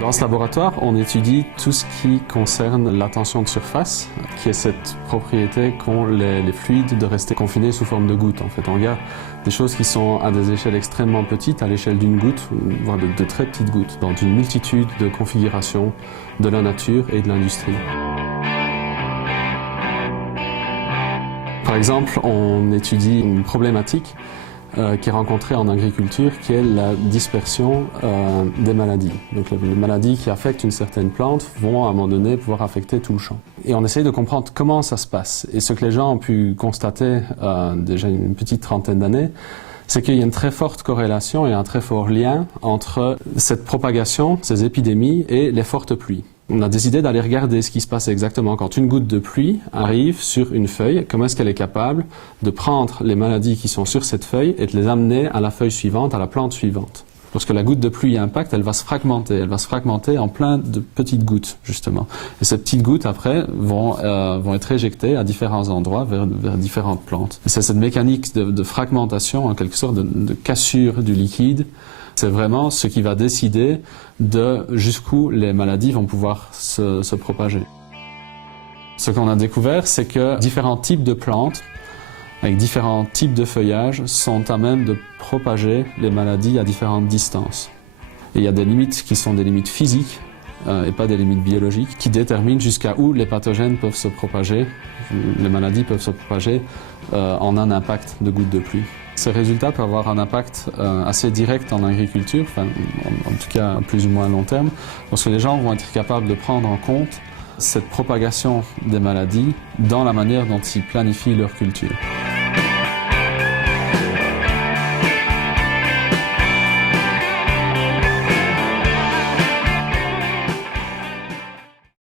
Dans ce laboratoire, on étudie tout ce qui concerne la tension de surface, qui est cette propriété qu'ont les fluides de rester confinés sous forme de gouttes. En fait, on regarde des choses qui sont à des échelles extrêmement petites, à l'échelle d'une goutte, voire de très petites gouttes, dans une multitude de configurations de la nature et de l'industrie. Par exemple, on étudie une problématique qui est rencontrée en agriculture, qui est la dispersion des maladies. Donc les maladies qui affectent une certaine plante vont à un moment donné pouvoir affecter tout le champ. Et on essaye de comprendre comment ça se passe. Et ce que les gens ont pu constater déjà une petite trentaine d'années, c'est qu'il y a une très forte corrélation et un très fort lien entre cette propagation, ces épidémies et les fortes pluies. On a décidé d'aller regarder ce qui se passe exactement quand une goutte de pluie arrive sur une feuille, comment est-ce qu'elle est capable de prendre les maladies qui sont sur cette feuille et de les amener à la feuille suivante, à la plante suivante. Lorsque la goutte de pluie impacte, elle va se fragmenter en plein de petites gouttes, justement. Et ces petites gouttes, après, vont être éjectées à différents endroits, vers différentes plantes. Et c'est cette mécanique de fragmentation, en quelque sorte, de cassure du liquide. C'est vraiment ce qui va décider de jusqu'où les maladies vont pouvoir se propager. Ce qu'on a découvert, c'est que différents types de plantes, avec différents types de feuillage, sont à même de propager les maladies à différentes distances. Et il y a des limites qui sont des limites physiques et pas des limites biologiques, qui déterminent jusqu'à où les pathogènes peuvent se propager, les maladies peuvent se propager en un impact de gouttes de pluie. Ces résultats peuvent avoir un impact assez direct en agriculture, enfin, en tout cas plus ou moins à long terme, parce que les gens vont être capables de prendre en compte cette propagation des maladies dans la manière dont ils planifient leur culture.